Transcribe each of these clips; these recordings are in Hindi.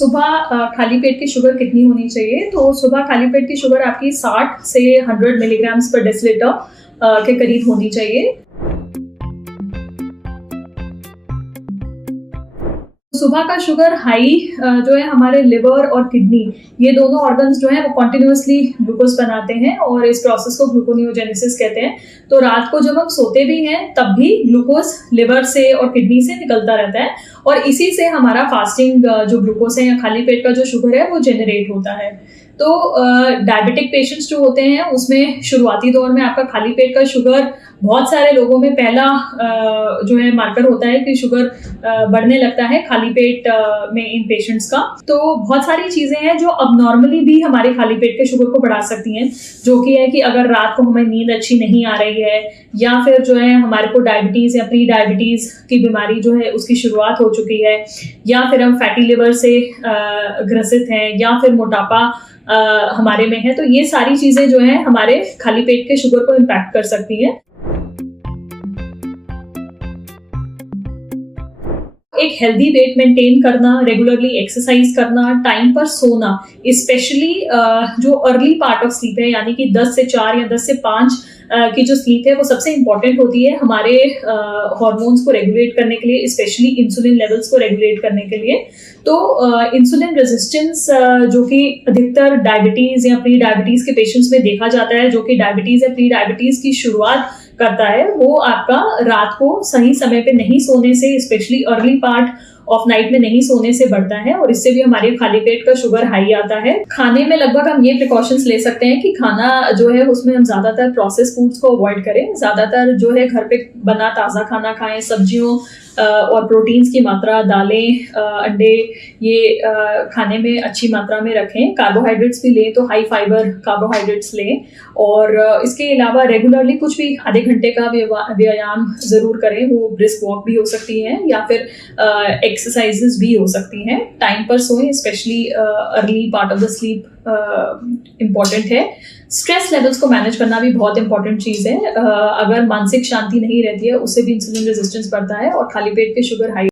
सुबह खाली पेट की शुगर कितनी होनी चाहिए? तो सुबह खाली पेट की शुगर आपकी 60 से 100 मिलीग्राम्स पर डेसिलीटर के करीब होनी चाहिए। सुबह का शुगर हाई जो है हमारे लिवर और किडनी, ये दोनों ऑर्गन्स जो हैं वो कॉन्टिन्यूसली ग्लूकोज बनाते हैं और इस प्रोसेस को ग्लूकोनियोजेनेसिस कहते हैं। तो रात को जब हम सोते भी हैं तब भी ग्लूकोज लिवर से और किडनी से निकलता रहता है और इसी से हमारा फास्टिंग जो ग्लूकोज है या खाली पेट का जो शुगर है वो जनरेट होता है। तो डायबिटिक पेशेंट्स जो होते हैं उसमें शुरुआती दौर में आपका खाली पेट का शुगर बहुत सारे लोगों में पहला जो है मार्कर होता है कि शुगर बढ़ने लगता है खाली पेट में इन पेशेंट्स का। तो बहुत सारी चीजें हैं जो अब नॉर्मली भी हमारे खाली पेट के शुगर को बढ़ा सकती हैं, जो कि है कि अगर रात को हमें नींद अच्छी नहीं आ रही है या फिर जो है हमारे को डायबिटीज या प्री डायबिटीज की बीमारी जो है उसकी शुरुआत हो चुकी है, या फिर हम फैटी लिवर से ग्रसित हैं, या फिर मोटापा हमारे में है। तो ये सारी चीजें जो है हमारे खाली पेट के शुगर को इम्पैक्ट कर सकती हैं। एक हेल्दी वेट मेंटेन करना, रेगुलरली एक्सरसाइज करना, टाइम पर सोना, स्पेशली जो अर्ली पार्ट ऑफ स्लीप है यानी कि 10 से 4 या 10 से 5 की जो स्लीप है वो सबसे इंपॉर्टेंट होती है हमारे हार्मोन्स को रेगुलेट करने के लिए, स्पेशली इंसुलिन लेवल्स को रेगुलेट करने के लिए। तो इंसुलिन रेजिस्टेंस जो कि अधिकतर डायबिटीज या प्री डायबिटीज के पेशेंट्स में देखा जाता है, जो कि डायबिटीज या प्री डायबिटीज की शुरुआत करता है, वो आपका रात को सही समय पे नहीं सोने से, specially early part of night में नहीं सोने से बढ़ता है और इससे भी हमारे खाली पेट का शुगर हाई आता है। खाने में लगभग हम ये प्रिकॉशंस ले सकते हैं कि खाना जो है उसमें हम ज्यादातर प्रोसेस फूड्स को अवॉइड करें, ज्यादातर जो है घर पे बना ताज़ा खाना खाएं, सब्जियों और प्रोटीन्स की मात्रा, दालें, अंडे, ये खाने में अच्छी मात्रा में रखें। कार्बोहाइड्रेट्स भी लें तो हाई फाइबर कार्बोहाइड्रेट्स लें और इसके अलावा रेगुलरली कुछ भी आधे घंटे का व्यायाम ज़रूर करें। वो ब्रिस्क वॉक भी हो सकती है या फिर एक्सरसाइजेस भी हो सकती हैं। टाइम पर सोएं, especially early part of the sleep important है। स्ट्रेस लेवल्स को मैनेज करना भी बहुत इंपॉर्टेंट चीज़ है। अगर मानसिक शांति नहीं रहती है उससे भी इंसुलिन रेजिस्टेंस बढ़ता है और खाली पेट के शुगर हाई।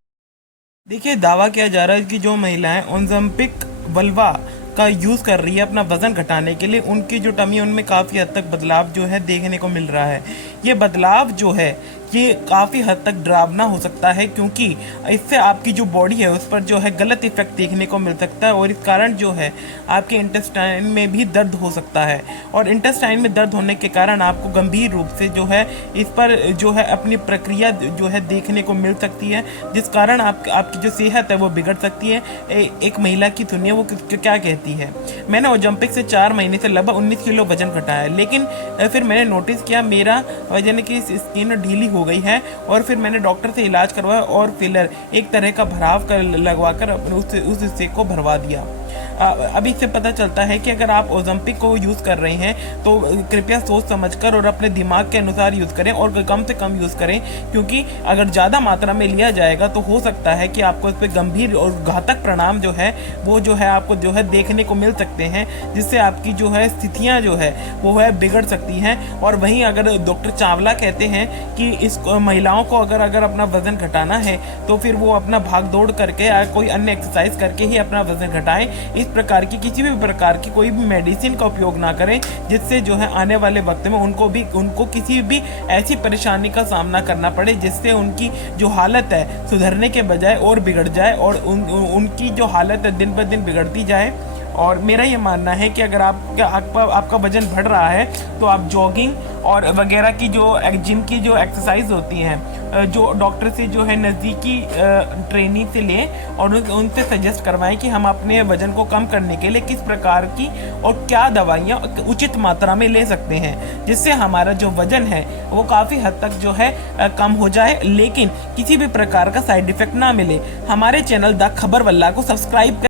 देखिए, दावा किया जा रहा है कि जो महिलाएं ओज़ेम्पिक वल्वा का यूज़ कर रही है अपना वज़न घटाने के लिए, उनकी जो टमी उनमें काफ़ी हद तक बदलाव जो है देखने को मिल रहा है। ये बदलाव जो है ये काफ़ी हद तक डरावना हो सकता है, क्योंकि इससे आपकी जो बॉडी है उस पर जो है गलत इफेक्ट देखने को मिल सकता है और इस कारण जो है आपके इंटेस्टाइन में भी दर्द हो सकता है और इंटेस्टाइन में दर्द होने के कारण आपको गंभीर रूप से जो है इस पर जो है अपनी प्रक्रिया जो है देखने को मिल सकती है, जिस कारण आपकी जो सेहत है वो बिगड़ सकती है। एक महिला की सुनिए वो क्या कहती है। मैंने ओज़ेम्पिक से 4 महीने से लगभग 19 किलो वजन घटाया है, लेकिन फिर मैंने नोटिस किया मेरा वजन की स्किन ढीली हो गई है और फिर मैंने डॉक्टर से इलाज करवाया और फिलर एक तरह का भराव कर लगवाकर उस हिस्से को भरवा दिया। अभी इससे पता चलता है कि अगर आप ओज़ेम्पिक को यूज़ कर रहे हैं तो कृपया सोच समझकर और अपने दिमाग के अनुसार यूज़ करें और कम से कम यूज़ करें, क्योंकि अगर ज़्यादा मात्रा में लिया जाएगा तो हो सकता है कि आपको इस पर गंभीर और घातक परिणाम जो है वो जो है आपको जो है देखने को मिल सकते हैं, जिससे आपकी जो है स्थितियाँ जो है वो है बिगड़ सकती हैं। और वहीं अगर डॉक्टर चावला कहते हैं कि इस महिलाओं को अगर अपना वज़न घटाना है तो फिर वो अपना भाग दौड़ करके या कोई अन्य एक्सरसाइज करके ही अपना वज़न घटाएं। इस प्रकार की किसी भी प्रकार की कोई भी मेडिसिन का उपयोग ना करें, जिससे जो है आने वाले वक्त में उनको किसी भी ऐसी परेशानी का सामना करना पड़े जिससे उनकी जो हालत है सुधरने के बजाय और बिगड़ जाए और उनकी जो हालत है दिन ब दिन बिगड़ती जाए। और मेरा ये मानना है कि अगर आपका वजन बढ़ रहा है तो आप जॉगिंग और वगैरह की जो जिम की जो एक्सरसाइज होती हैं जो डॉक्टर से जो है नज़दीकी ट्रेनिंग से लें और उनसे सजेस्ट करवाएं कि हम अपने वजन को कम करने के लिए किस प्रकार की और क्या दवाइयाँ उचित मात्रा में ले सकते हैं, जिससे हमारा जो वजन है वो काफ़ी हद तक जो है कम हो जाए, लेकिन किसी भी प्रकार का साइड इफ़ेक्ट ना मिले। हमारे चैनल द खबर वल्ला को सब्सक्राइब